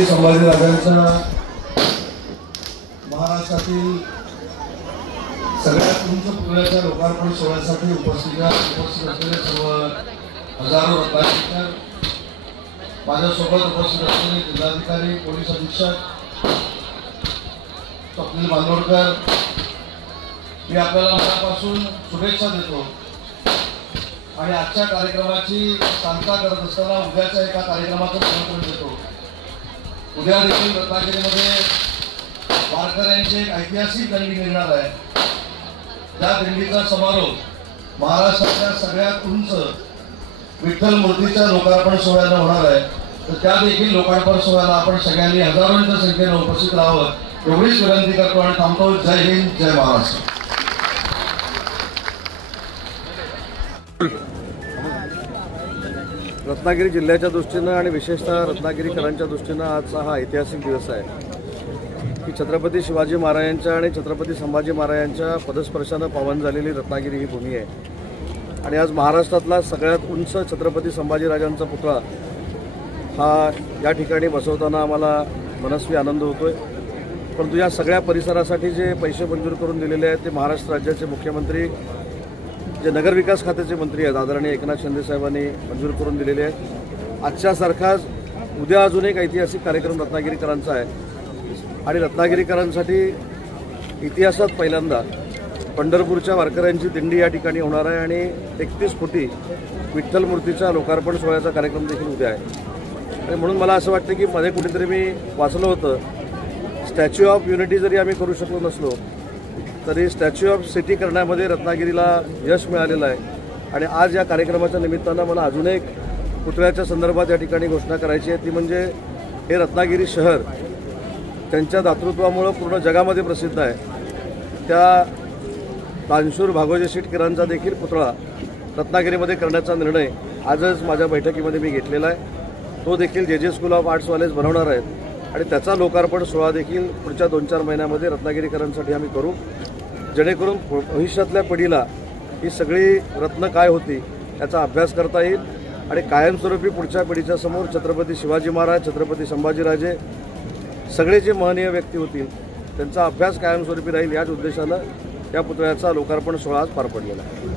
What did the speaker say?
छत्रपती संभाजीराजांच्या महाराष्ट्रातील सगळ्यात उंच पुतळ्याच्या लोकार्पण सोहळ्यासाठी उपस्थित असलेले सर्व हजारो रत्नागिरीकर, माझ्यासोबत उपस्थित असलेले जिल्हाधिकारी, पोलीस अधीक्षक स्वप्नील बांदोडकर, मी आपल्याला मनापासून शुभेच्छा देतो आणि आजच्या कार्यक्रमाची सांगता करत असताना उद्याच्या एका कार्यक्रमाचं निमंत्रण देतो। उद्या देखील रत्नागिरीमध्ये वारकऱ्यांची एक ऐतिहासिक दिंडी निघणार आहे। त्या दिंडीचा समारोप महाराष्ट्राच्या सगळ्यात उंच विठ्ठल मूर्तीच्या लोकार्पण सोहळ्यानं होणार आहे। तर त्या देखील लोकार्पण सोहळ्याला आपण सगळ्यांनी हजारोंच्या संख्येने उपस्थित राहावं एवढीच विनंती करतो आणि थांबतो। जय हिंद, जय महाराष्ट्र। रत्नागिरी जिल्ह्याच्या दृष्टीनं आणि विशेषतः रत्नागिरीकरांच्या दृष्टीनं आजचा हा ऐतिहासिक दिवस आहे की छत्रपती शिवाजी महाराजांच्या आणि छत्रपती संभाजी महाराजांच्या पदस्पर्शानं पावन झालेली रत्नागिरी ही भूमी आहे। आणि आज महाराष्ट्रातला सगळ्यात उंच छत्रपती संभाजीराजांचा पुतळा हा या ठिकाणी बसवताना आम्हाला मनस्वी आनंद होतोय। परंतु या सगळ्या परिसरासाठी जे पैसे मंजूर करून दिलेले आहेत ते महाराष्ट्र राज्याचे मुख्यमंत्री, जे नगरविकास खात्याचे मंत्री आहेत आदरणीय एकनाथ शिंदे साहेबांनी मंजूर करून दिलेले आहेत। आजच्यासारखाच उद्या अजून एक ऐतिहासिक कार्यक्रम रत्नागिरीकरांचा आहे आणि रत्नागिरीकरांसाठी इतिहासात पहिल्यांदा पंढरपूरच्या वारकऱ्यांची दिंडी या ठिकाणी होणार आहे आणि 31 फुटी विठ्ठल मूर्तीच्या लोकार्पण सोहळ्याचा कार्यक्रम देखील उद्या आहे। आणि म्हणून मला असं वाटतं की मध्ये कुठेतरी मी वाचलं होतं, स्टॅच्यू ऑफ युनिटी जरी आम्ही करू शकलो नसलो तरी स्टॅच्यू ऑफ सिटी करण्यामध्ये रत्नागिरीला यश मिळालेलं आहे। आणि आज या कार्यक्रमाच्या निमित्तानं मला अजून एक पुतळ्याच्या संदर्भात या ठिकाणी घोषणा करायची आहे, ती म्हणजे हे रत्नागिरी शहर त्यांच्या दातृत्वामुळं पूर्ण जगामध्ये प्रसिद्ध आहे। त्या तानशूर भागोजी शीटकरांचा देखील पुतळा रत्नागिरीमध्ये करण्याचा निर्णय आजच माझ्या बैठकीमध्ये मी घेतलेला आहे। तो देखील जे स्कूल ऑफ आर्ट्सवालेच बनवणार आहेत आणि त्याचा लोकार्पण सोहळा देखील पुढच्या 2-4 महिन्यामध्ये रत्नागिरीकरांसाठी आम्ही करू, जेणेकरून भविष्यातल्या पिढीला ही सगळी रत्न काय होती याचा अभ्यास करता येईल आणि कायमस्वरूपी पुढच्या पिढीच्या समोर छत्रपती शिवाजी महाराज, छत्रपती संभाजीराजे सगळे जे महनीय व्यक्ती होतील त्यांचा अभ्यास कायमस्वरूपी राहील याच उद्देशानं या पुतळ्याचा लोकार्पण सोहळा पार पडलेला आहे।